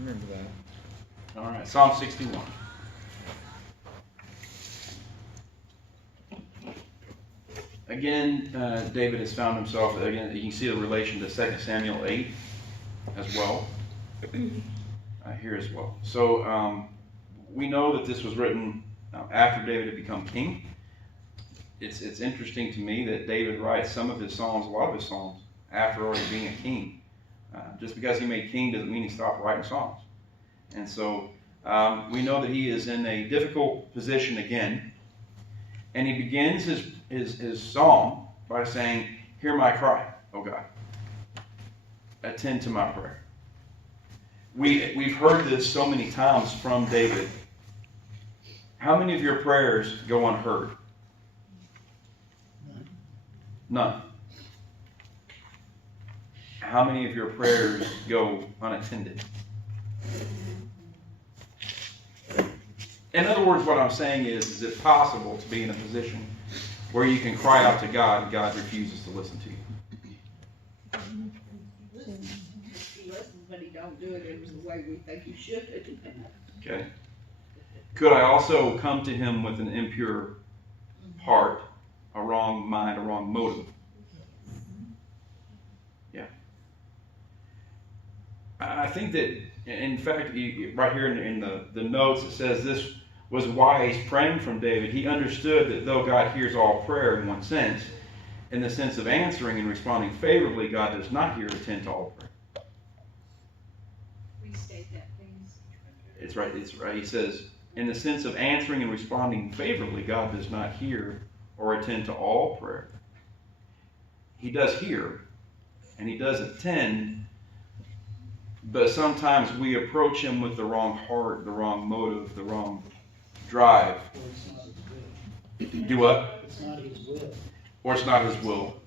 remember that. All right, Psalm 61. Again, David has found himself, again, you can see the relation to 2 Samuel 8 as well, here as well. So we know that this was written after David had become king. It's interesting to me that David writes some of his psalms, a lot of his psalms, after already being a king. Just because he made king doesn't mean he stopped writing songs. And so we know that he is in a difficult position again. And he begins his psalm by saying, "Hear my cry, O God. Attend to my prayer." We've heard this so many times from David. How many of your prayers go unheard? None. How many of your prayers go unattended? In other words, what I'm saying is it possible to be in a position where you can cry out to God and God refuses to listen to you? He listens, but he don't do it in the way we think he should. Okay. Could I also come to him with an impure heart, a wrong mind, a wrong motive? Yeah. I think that, in fact, right here in the notes, it says this was wise praying from David. He understood that though God hears all prayer in one sense, in the sense of answering and responding favorably, God does not hear or attend to all prayer. Restate that, please. It's right. He says, in the sense of answering and responding favorably, God does not hear or attend to all prayer. He does hear, and he does attend, but sometimes we approach him with the wrong heart, the wrong motive, the wrong drive. Or it's not his will. Do what? It's not his will. Or it's not his will.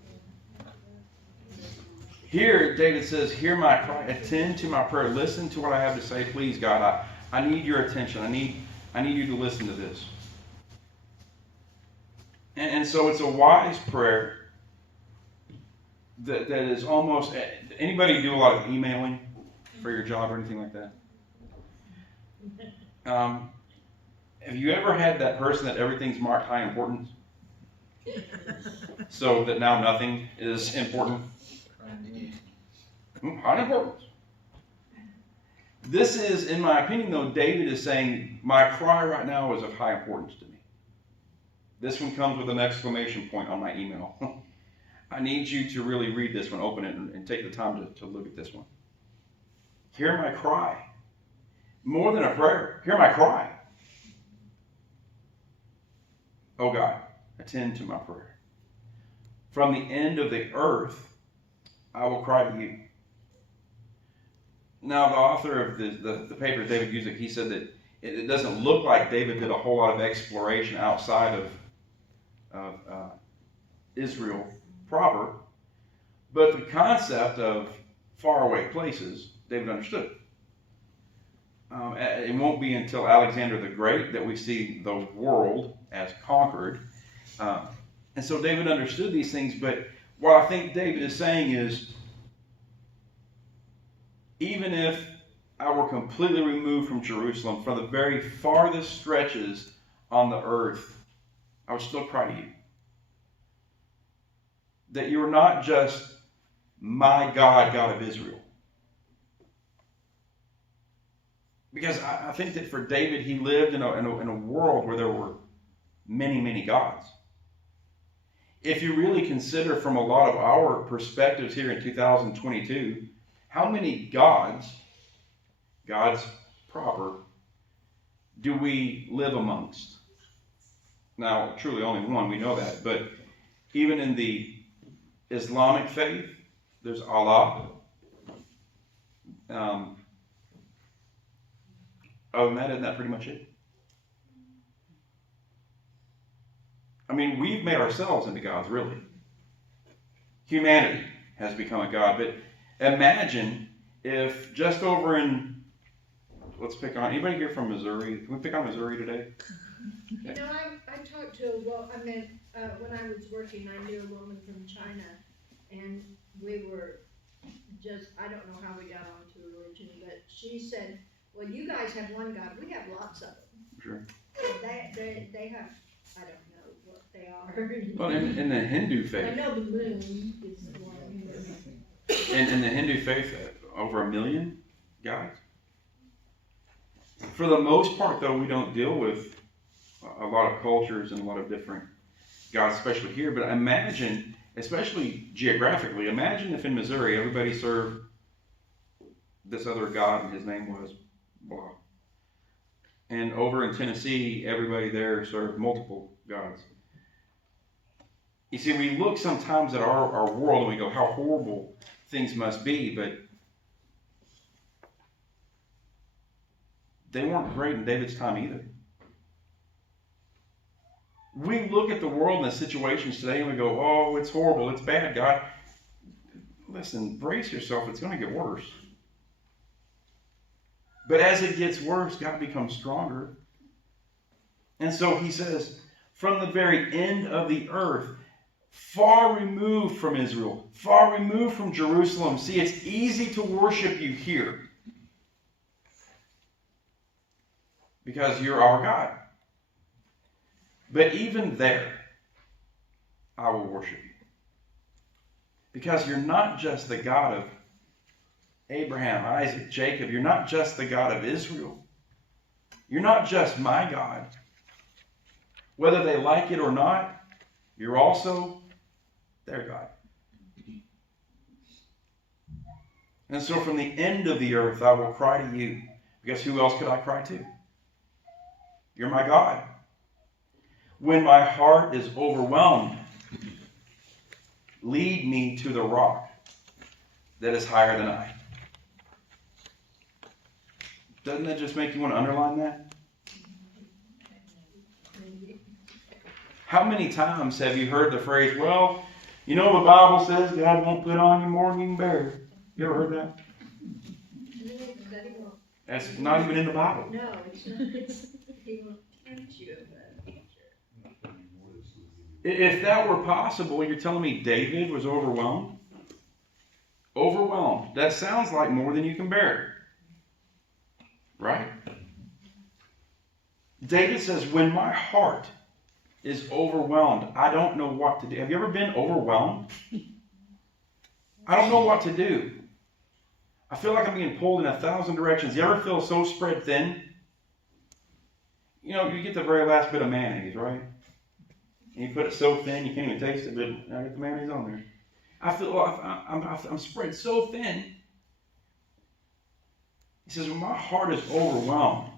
Here, David says, "Hear my cry, attend to my prayer, listen to what I have to say, please, God. I need your attention. I need you to listen to this." And so it's a wise prayer that is almost. Anybody do a lot of emailing for your job or anything like that? Have you ever had that person that everything's marked high importance? So that now nothing is important? High importance. This is, in my opinion, though, David is saying, my cry right now is of high importance to me. This one comes with an exclamation point on my email. I need you to really read this one, open it, and take the time to look at this one. Hear my cry. More than a prayer, hear my cry. Oh God, attend to my prayer. From the end of the earth, I will cry to you. Now, the author of the paper, David Guzik, he said that it doesn't look like David did a whole lot of exploration outside of Israel proper, but the concept of faraway places, David understood. It won't be until Alexander the Great that we see the world as conquered. And so David understood these things, but what I think David is saying is, even if I were completely removed from Jerusalem, from the very farthest stretches on the earth, I would still cry to you. That you are not just my God, God of Israel. Because I think that for David, he lived in a world where there were many, many gods. If you really consider from a lot of our perspectives here in 2022, how many gods proper, do we live amongst? Now, truly only one, we know that. But even in the Islamic faith, there's Allah. Other than that, isn't that pretty much it? I mean, we've made ourselves into gods, really. Humanity has become a god. But imagine if just over in, let's pick on, anybody here from Missouri? Can we pick on Missouri today? You know, I talked to when I was working, I knew a woman from China, and we were I don't know how we got onto religion, but she said, well, you guys have one God, we have lots of them. Sure. And they have, I don't know what they are. Well, in the Hindu I faith, know the moon is the one. in the Hindu faith, over 1 million gods. For the most part, though, we don't deal with a lot of cultures and a lot of different gods, especially here. But imagine, especially geographically, imagine if in Missouri everybody served this other god and his name was blah. And over in Tennessee, everybody there served multiple gods. You see, we look sometimes at our world and we go, how horrible things must be, but they weren't great in David's time either. We look at the world and the situations today and we go, oh, it's horrible, it's bad, God. Listen, brace yourself, it's going to get worse. But as it gets worse, God becomes stronger. And so he says, from the very end of the earth, far removed from Israel, far removed from Jerusalem. See, it's easy to worship you here because you're our God. But even there, I will worship you. Because you're not just the God of Abraham, Isaac, Jacob. You're not just the God of Israel. You're not just my God. Whether they like it or not, you're also their God. And so from the end of the earth, I will cry to you. Because who else could I cry to? You're my God. When my heart is overwhelmed, lead me to the rock that is higher than I. Doesn't that just make you want to underline that? How many times have you heard the phrase, well, you know the Bible says God won't put on you more than you can bear. You ever heard that? That's not even in the Bible. No, it's not. He will tempt you. If that were possible, you're telling me David was overwhelmed? Overwhelmed. That sounds like more than you can bear. Right? David says, when my heart is overwhelmed, I don't know what to do. Have you ever been overwhelmed? I don't know what to do. I feel like I'm being pulled in 1,000 directions. You ever feel so spread thin? You know, you get the very last bit of mayonnaise, right? And you put it so thin you can't even taste it, but I get the mayonnaise on there. I feel I'm spread so thin. He says, when my heart is overwhelmed,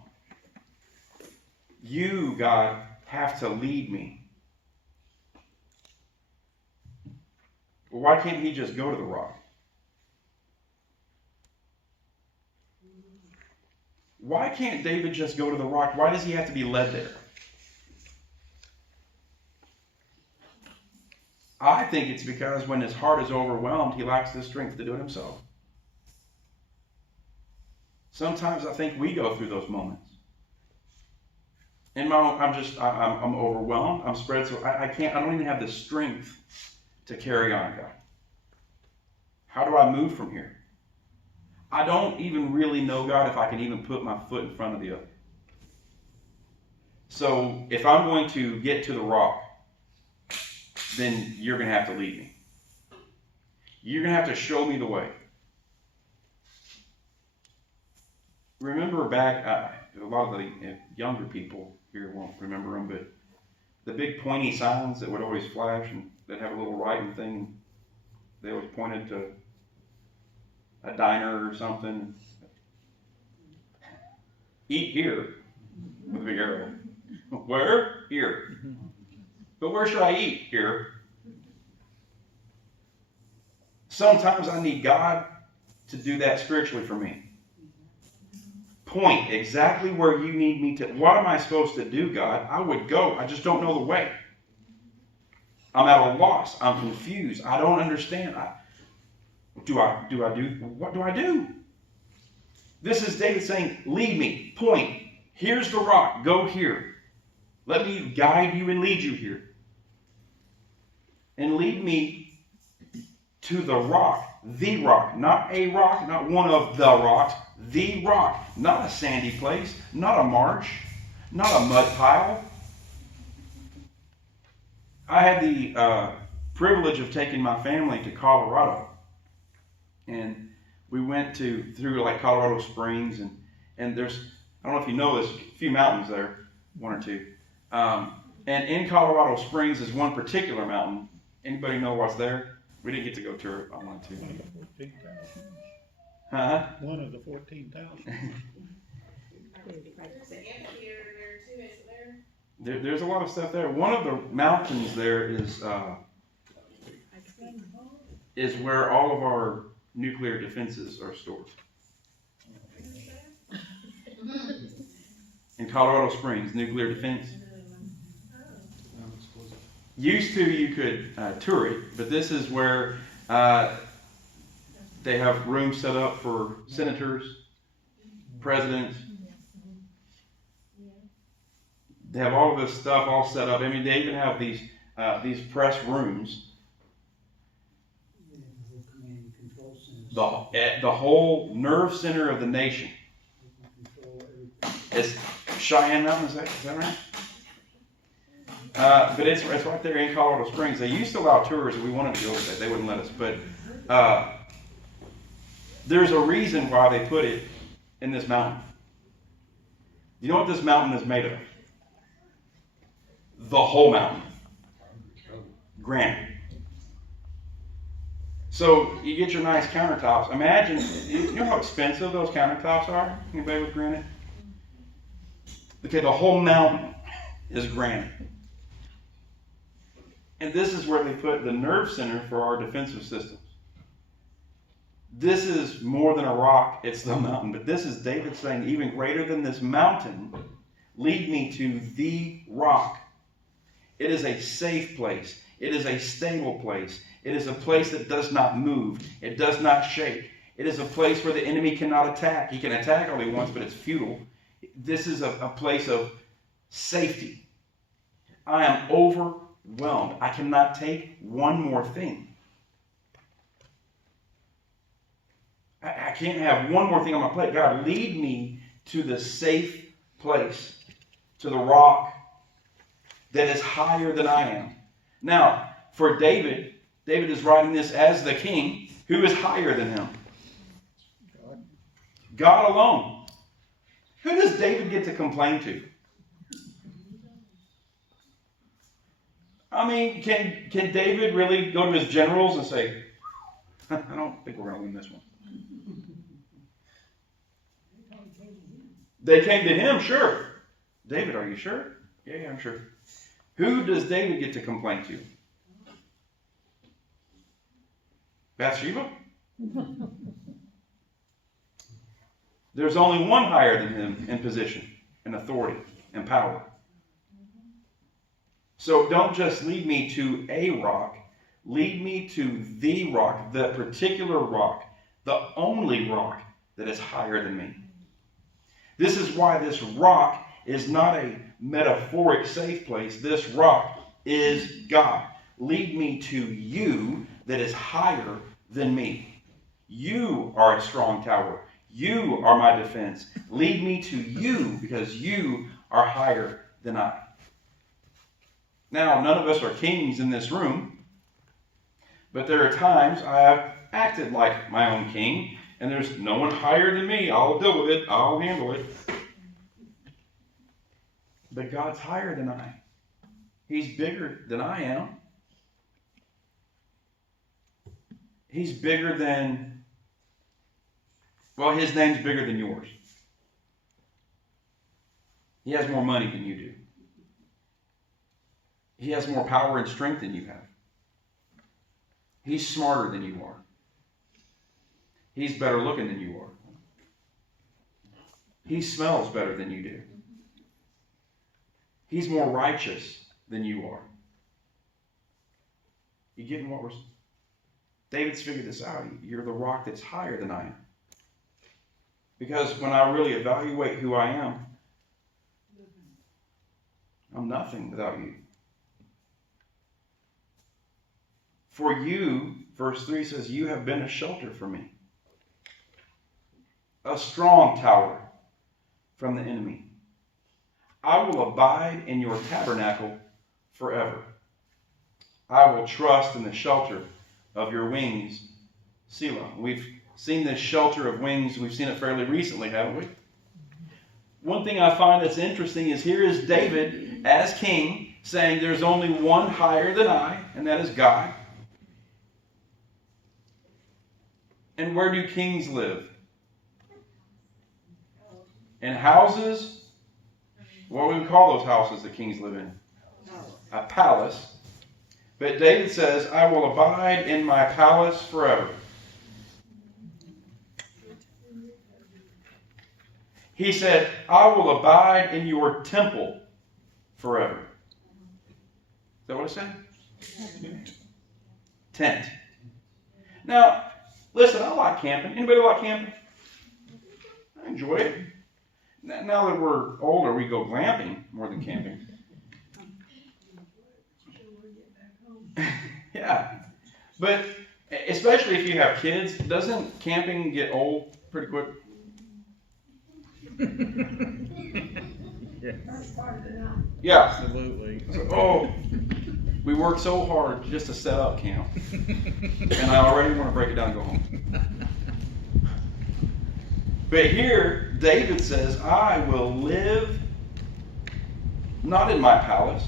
you, God, have to lead me. Well, why can't he just go to the rock? Why can't David just go to the rock? Why does he have to be led there? I think it's because when his heart is overwhelmed, he lacks the strength to do it himself. Sometimes I think we go through those moments. In my own, I'm overwhelmed. I'm spread, so I don't even have the strength to carry on, God. How do I move from here? I don't even really know, God, if I can even put my foot in front of the other. So if I'm going to get to the rock, then you're going to have to lead me. You're going to have to show me the way. Remember back, a lot of the younger people here won't remember them, but the big pointy signs that would always flash and that have a little writing thing, they always pointed to a diner or something. Eat here with a big arrow. Where? Here. But where should I eat? Here. Sometimes I need God to do that spiritually for me. Point exactly where you need me to. What am I supposed to do, God? I would go. I just don't know the way. I'm at a loss. I'm confused. I don't understand. What do I do? This is David saying, lead me. Point. Here's the rock. Go here. Let me guide you and lead you here. And lead me to the rock the rock, not a rock, not one of the rocks, the rock, not a sandy place, not a marsh, not a mud pile. I had the privilege of taking my family to Colorado, and we went through like Colorado Springs, and there's, I don't know if you know this, a few mountains there, one or two. And in Colorado Springs is one particular mountain. Anybody know what's there? We didn't get to go tour it. I wanted to. One of the 14,000. Huh? One of the 14,000. There's a lot of stuff there. One of the mountains there is where all of our nuclear defenses are stored. In Colorado Springs, nuclear defense. Used to, you could tour it, but this is where they have rooms set up for senators, presidents. They have all of this stuff all set up. I mean, they even have these press rooms. The whole nerve center of the nation is Cheyenne Mountain. Is that right? But it's right there in Colorado Springs. They used to allow tours, and we wanted to go over there. They wouldn't let us. But there's a reason why they put it in this mountain. You know what this mountain is made of? The whole mountain. Granite. So you get your nice countertops. Imagine, you know how expensive those countertops are? Anybody with granite? Okay, the whole mountain is granite. And this is where they put the nerve center for our defensive systems. This is more than a rock, it's the mountain. But this is David saying, even greater than this mountain, lead me to the rock. It is a safe place. It is a stable place. It is a place that does not move. It does not shake. It is a place where the enemy cannot attack. He can attack all he wants, but it's futile. This is a place of safety. I am overwhelmed. I cannot take one more thing. I can't have one more thing on my plate. God, lead me to the safe place, to the rock that is higher than I am. Now, for David is writing this as the king who is higher than him. God alone. Who does David get to complain to? I mean, can David really go to his generals and say, I don't think we're going to win this one? They came to him, sure. David, are you sure? Yeah, I'm sure. Who does David get to complain to? Bathsheba? There's only one higher than him in position, in authority, and power. So don't just lead me to a rock. Lead me to the rock, the particular rock, the only rock that is higher than me. This is why this rock is not a metaphoric safe place. This rock is God. Lead me to you that is higher than me. You are a strong tower. You are my defense. Lead me to you because you are higher than I. Now, none of us are kings in this room, but there are times I have acted like my own king, and there's no one higher than me. I'll deal with it. I'll handle it. But God's higher than I. He's bigger than I am. He's bigger than, well, his name's bigger than yours. He has more money than you do. He has more power and strength than you have. He's smarter than you are. He's better looking than you are. He smells better than you do. He's more righteous than you are. You getting what we're... David's figured this out. You're the rock that's higher than I am. Because when I really evaluate who I am, I'm nothing without you. For you Verse 3 says, you have been a shelter for me, a strong tower from the enemy. I will abide in your tabernacle forever. I will trust in the shelter of your wings, Selah. We've seen this shelter of wings. We've seen it fairly recently, haven't we? One thing I find that's interesting is here is David as king saying there's only one higher than I, and that is God. And where do kings live? In houses. What would we call those houses that kings live in? A palace. But David says, I will abide in my palace forever. He said, I will abide in your temple forever. Is that what it said? Tent. Now, listen, I like camping. Anybody like camping? I enjoy it. Now that we're older, we go glamping more than camping. Yeah. But especially if you have kids, doesn't camping get old pretty quick? Yeah. Absolutely. Oh, we work so hard just to set up camp. And I already want to break it down and go home. But here, David says, I will live not in my palace.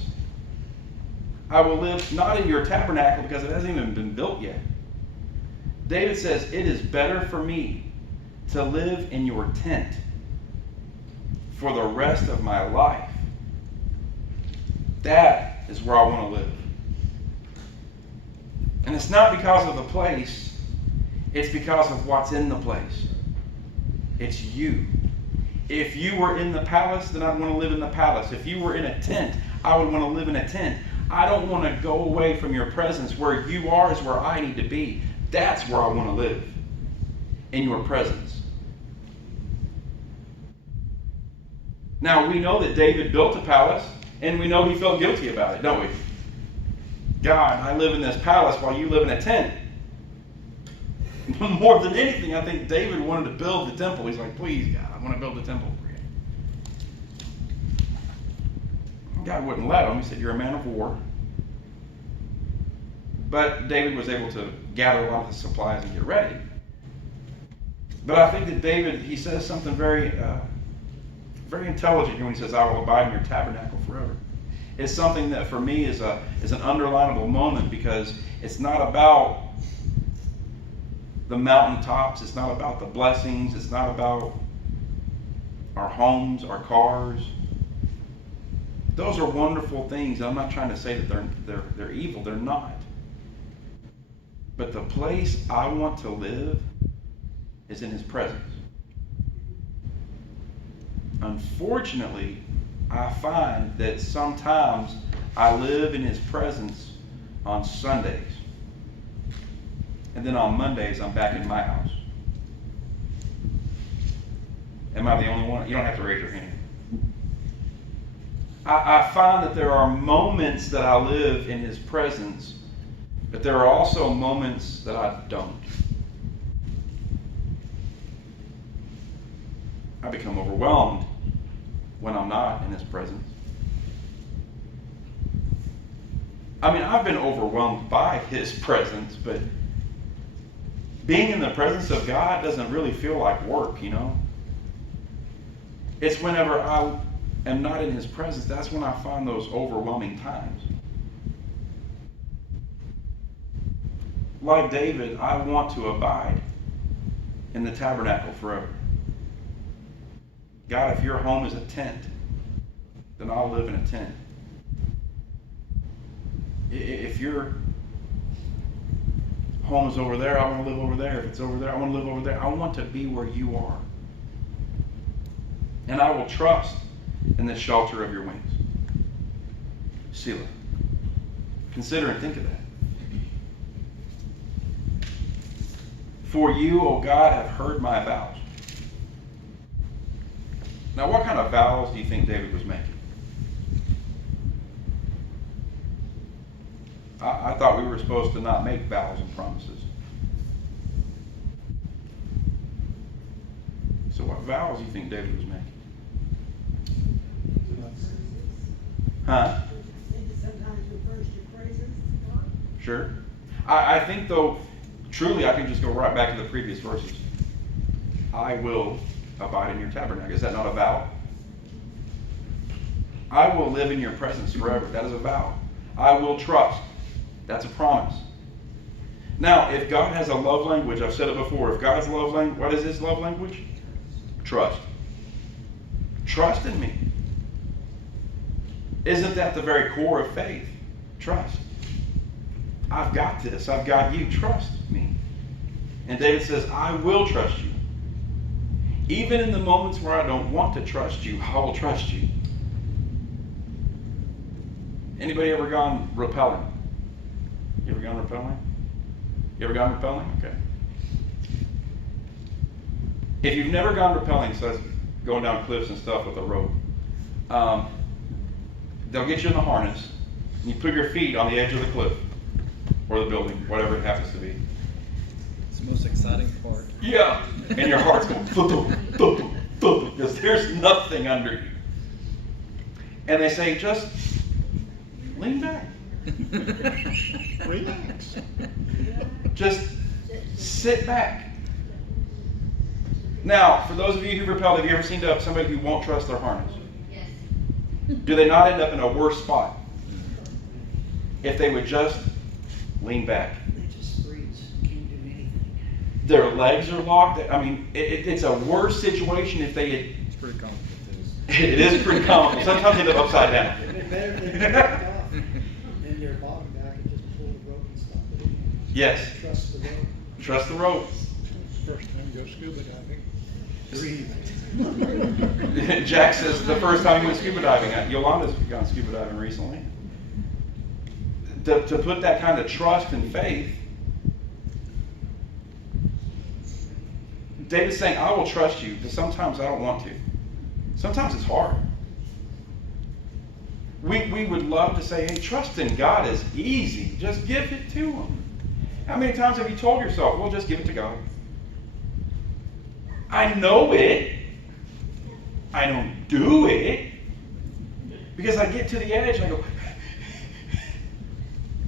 I will live not in your tabernacle because it hasn't even been built yet. David says, it is better for me to live in your tent for the rest of my life. That is where I want to live. And it's not because of the place, it's because of what's in the place. It's you. If you were in the palace, then I'd want to live in the palace. If you were in a tent, I would want to live in a tent. I don't want to go away from your presence. Where you are is where I need to be. That's where I want to live. In your presence. Now, we know that David built a palace, and we know he felt guilty about it, don't we? God, I live in this palace while you live in a tent. More than anything, I think David wanted to build the temple. He's like, please, God, I want to build the temple for you. God wouldn't let him. He said, you're a man of war. But David was able to gather a lot of the supplies and get ready. But I think that David, he says something very intelligent here when he says, I will abide in your tabernacle forever. It's something that for me is an underlinable moment, because it's not about the mountaintops. It's not about the blessings. It's not about our homes, our cars. Those are wonderful things. I'm not trying to say that they're evil. They're not. But the place I want to live is in his presence. Unfortunately, I find that sometimes I live in his presence on Sundays. And then on Mondays, I'm back in my house. Am I the only one? You don't have to raise your hand. I find that there are moments that I live in his presence, but there are also moments that I don't. I become overwhelmed when I'm not in his presence. I mean, I've been overwhelmed by his presence, but being in the presence of God doesn't really feel like work, you know? It's whenever I am not in his presence, that's when I find those overwhelming times. Like David, I want to abide in the tabernacle forever. God, if your home is a tent, then I'll live in a tent. If your home is over there, I want to live over there. If it's over there, I want to live over there. I want to be where you are. And I will trust in the shelter of your wings. Selah. Consider and think of that. For you, O God, have heard my vows. Now, what kind of vows do you think David was making? I thought we were supposed to not make vows and promises. So what vows do you think David was making? Huh? Sometimes refers to praises to God. Sure. I think though, truly I can just go right back to the previous verses. I will abide in your tabernacle. Is that not a vow? I will live in your presence forever. That is a vow. I will trust. That's a promise. Now, if God has a love language, I've said it before, if God's love language, what is his love language? Trust. Trust in me. Isn't that the very core of faith? Trust. I've got this. I've got you. Trust me. And David says, I will trust you. Even in the moments where I don't want to trust you, I will trust you. Anybody ever gone rappelling? You ever gone rappelling? You ever gone rappelling? Okay. If you've never gone rappelling, so that's going down cliffs and stuff with a rope, they'll get you in the harness, and you put your feet on the edge of the cliff, or the building, whatever it happens to be. It's the most exciting part. Yeah. And your heart's going, because there's nothing under you. And they say, just lean back. Relax. Just sit back. Now, for those of you who've rappelled, have you ever seen somebody who won't trust their harness? Yes. Do they not end up in a worse spot if they would just lean back? They just freeze, can't do anything. Their legs are locked. I mean, it's a worse situation if they had. It's pretty comical too. It is pretty comical. Sometimes they end up upside down. It's better if they back off and their bottom back and just pull the rope and stop it in. Yes. Trust the rope. Trust the rope. First time you go scuba diving, breathe. Jack says the first time he went scuba diving, Yolanda's gone scuba diving recently. To put that kind of trust and faith, David's saying, I will trust you, but sometimes I don't want to. Sometimes it's hard. We would love to say, hey, trust in God is easy. Just give it to him. How many times have you told yourself, well, just give it to God? I know it. I don't do it. Because I get to the edge and I go,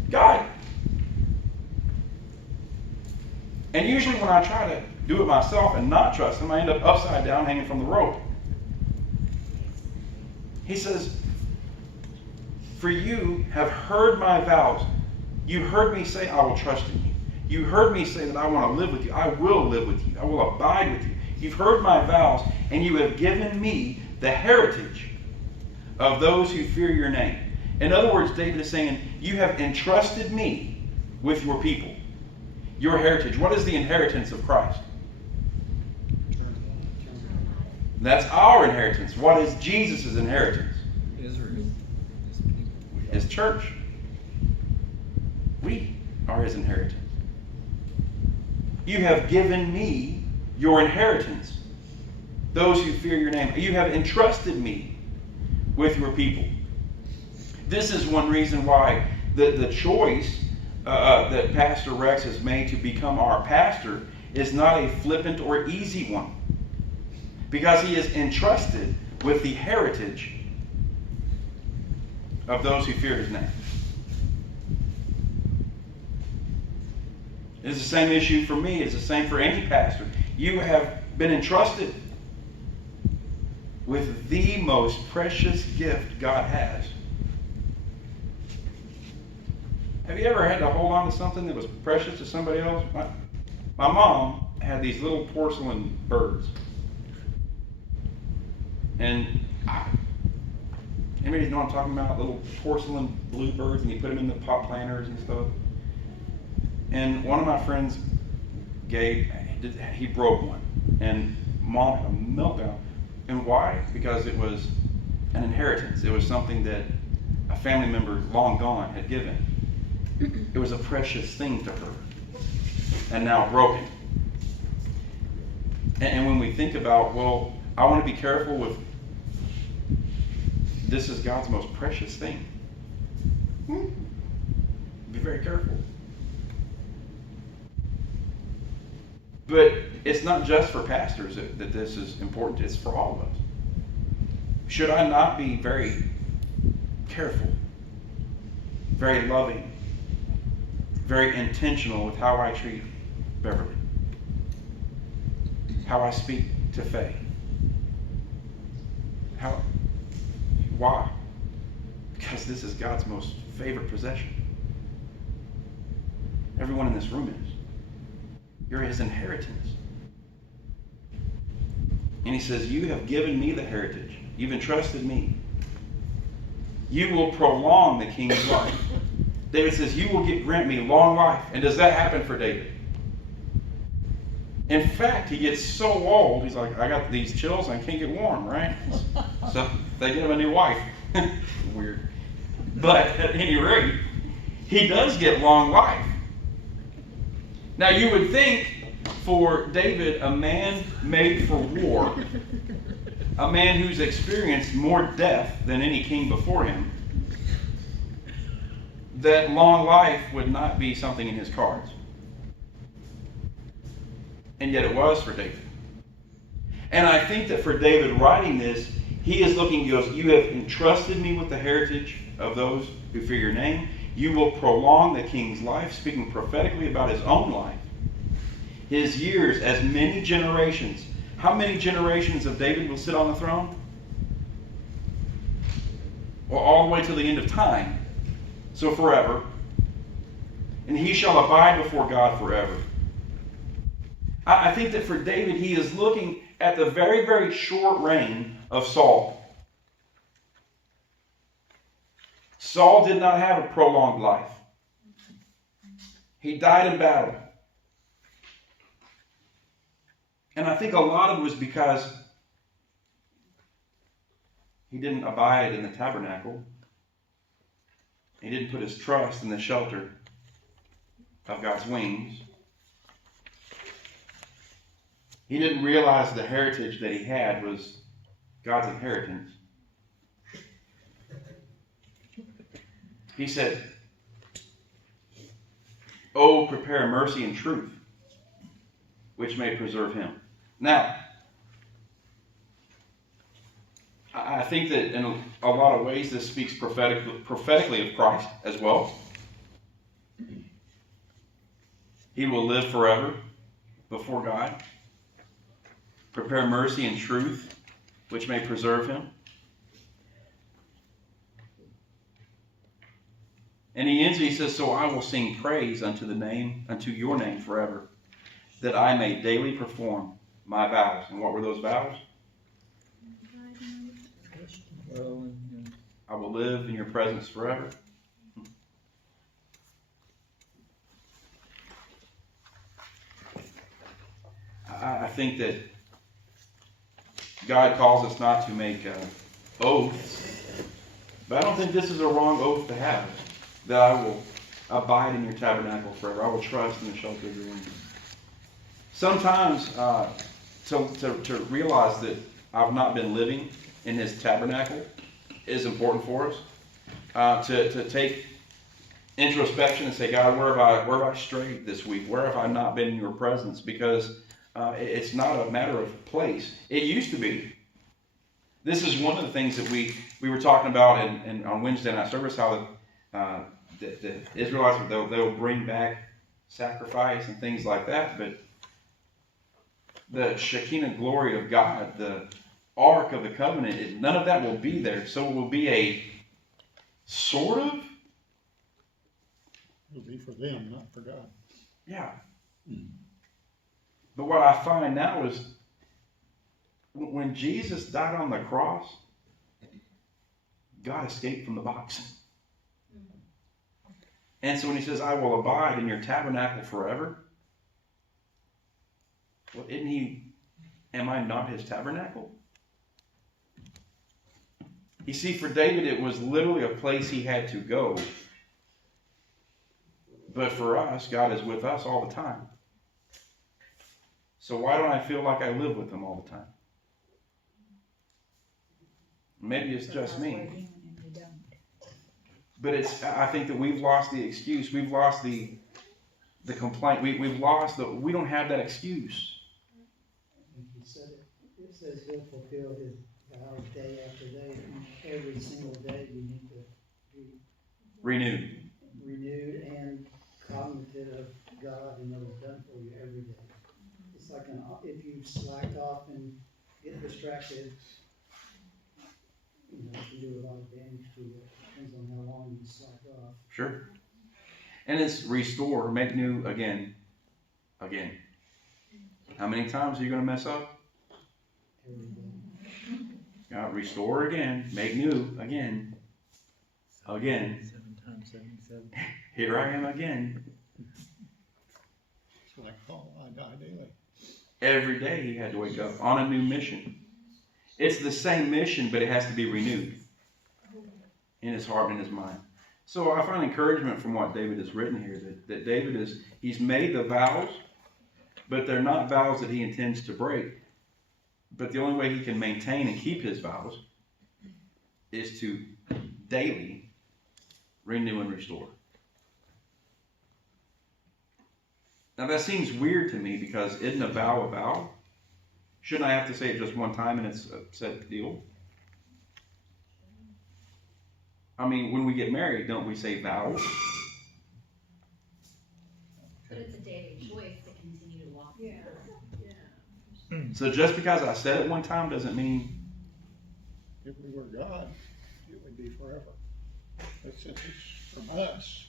God. And usually when I try to do it myself and not trust him, I end up upside down hanging from the rope. He says, for you have heard my vows. You heard me say, I will trust in you. You heard me say that I want to live with you. I will live with you. I will abide with you. You've heard my vows, and you have given me the heritage of those who fear your name. In other words, David is saying, you have entrusted me with your people. Your heritage. What is the inheritance of Christ? That's our inheritance. What is Jesus' inheritance? Israel, his people. His church. We are his inheritance. You have given me your inheritance, those who fear your name. You have entrusted me with your people. This is one reason why the choice that Pastor Rex has made to become our pastor is not a flippant or easy one. Because he is entrusted with the heritage of those who fear his name. It's the same issue for me. It's the same for any pastor. You have been entrusted with the most precious gift God has. Have you ever had to hold on to something that was precious to somebody else? My mom had these little porcelain birds. And anybody know what I'm talking about? Little porcelain blue birds, and you put them in the pot planters and stuff. And one of my friends he broke one. And Mom had a meltdown. And why? Because it was an inheritance. It was something that a family member long gone had given. It was a precious thing to her. And now broken. And when we think about, well, I want to be careful with, this is God's most precious thing. Be very careful. But it's not just for pastors that this is important. It's for all of us. Should I not be very careful, very loving, very intentional with how I treat Beverly, how I speak to Faye? Why? Because this is God's most favorite possession. Everyone in this room is. You're his inheritance. And he says, you have given me the heritage. You've entrusted me. You will prolong the king's life. David says, you will grant me long life. And does that happen for David? In fact, he gets so old, he's like, I got these chills and I can't get warm, right? So they get him a new wife. Weird. But at any rate, he does get long life. Now you would think for David, a man made for war, a man who's experienced more death than any king before him, that long life would not be something in his cards. And yet it was for David. And I think that for David writing this, he is looking, he goes, you have entrusted me with the heritage of those who fear your name. You will prolong the king's life, speaking prophetically about his own life. His years as many generations. How many generations of David will sit on the throne? Well, all the way to the end of time. So forever. And he shall abide before God forever. I think that for David, he is looking at the very, very short reign of Saul. Saul did not have a prolonged life. He died in battle. And I think a lot of it was because he didn't abide in the tabernacle. He didn't put his trust in the shelter of God's wings. He didn't realize the heritage that he had was God's inheritance. He said, oh, prepare mercy and truth, which may preserve him. Now, I think that in a lot of ways this speaks prophetically of Christ as well. He will live forever before God. Prepare mercy and truth, which may preserve him. And he ends, he says, so I will sing praise unto your name forever, that I may daily perform my vows. And what were those vows? Well, I will live in your presence forever. I think that God calls us not to make oaths, but I don't think this is a wrong oath to have, that I will abide in your tabernacle forever. I will trust in the shelter of your wings. Sometimes to realize that I've not been living in his tabernacle is important for us. To take introspection and say, God, where have I strayed this week? Where have I not been in your presence? Because it's not a matter of place. It used to be. This is one of the things that we were talking about in on Wednesday night service, how the Israelites, they'll bring back sacrifice and things like that, but the Shekinah glory of God, the Ark of the Covenant, none of that will be there. So it will be a sort of... It'll be for them, not for God. Yeah. But what I find now is when Jesus died on the cross, God escaped from the box. And so when he says, I will abide in your tabernacle forever, well, am I not his tabernacle? You see, for David, it was literally a place he had to go. But for us, God is with us all the time. So why don't I feel like I live with him all the time? Maybe it's just me. But I think that we've lost the excuse. We've lost the complaint. We've lost we don't have that excuse. And he said it says he'll fulfill his vows day after day, and every single day you need to be Renewed. renewed and cognitive of God and what He's done for you every day. It's like if you slack off and get distracted, it can do a lot of damage to you. Depends on how long you slack off. Sure. And it's restore, make new again. Again. How many times are you going to mess up? Every day. Restore again, make new again. Again. 7 times 77. Here I am again. It's like Paul, I die daily. Every day he had to wake up on a new mission. It's the same mission, but it has to be renewed in his heart and in his mind. So I find encouragement from what David has written here, that David he's made the vows, but they're not vows that he intends to break. But the only way he can maintain and keep his vows is to daily renew and restore. Now that seems weird to me, because isn't a vow a vow? Shouldn't I have to say it just one time and it's a set deal? I mean, when we get married, don't we say vows? But it's a daily choice to continue to walk. Yeah, yeah. So just because I said it one time doesn't mean. If we were God, it would be forever. But since it's from us,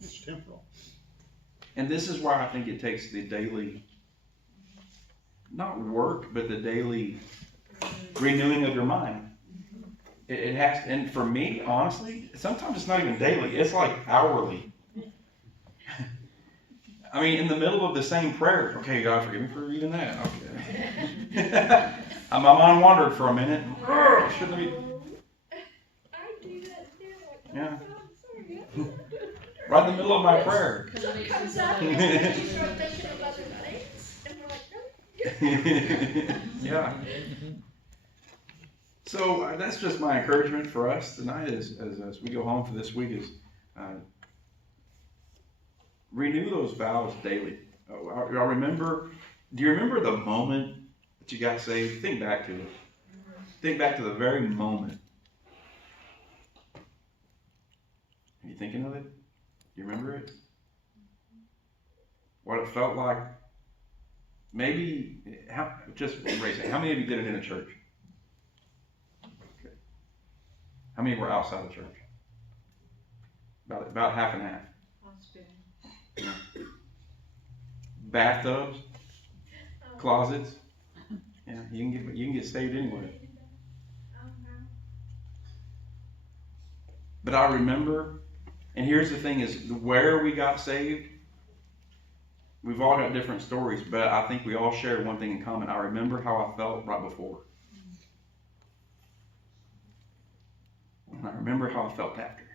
it's temporal. And this is why I think it takes the daily, not work, but the daily renewing of your mind. It has to, and for me, honestly, sometimes it's not even daily, it's like hourly. I mean, in the middle of the same prayer, okay, God, forgive me for even that. Okay. My mind wandered for a minute. Shouldn't I be? I do that too. Yeah. I'm sorry. Right in the middle of my prayer. Something comes up and you start thinking of other things, and we're like, no. Yeah. So that's just my encouragement for us tonight as we go home for this week is renew those vows daily. Y'all remember, do you remember the moment that you got saved? Think back to it. Think back to the very moment. Are you thinking of it? Do you remember it? What it felt like? Maybe, just raise it. How many of you did it in a church? Okay. How many were outside the church? About half and half. Hospital. Bathtubs, closets. Yeah, you can get saved anywhere. But I remember, and here's the thing: is where we got saved. We've all got different stories, but I think we all share one thing in common. I remember how I felt right before, and I remember how I felt after.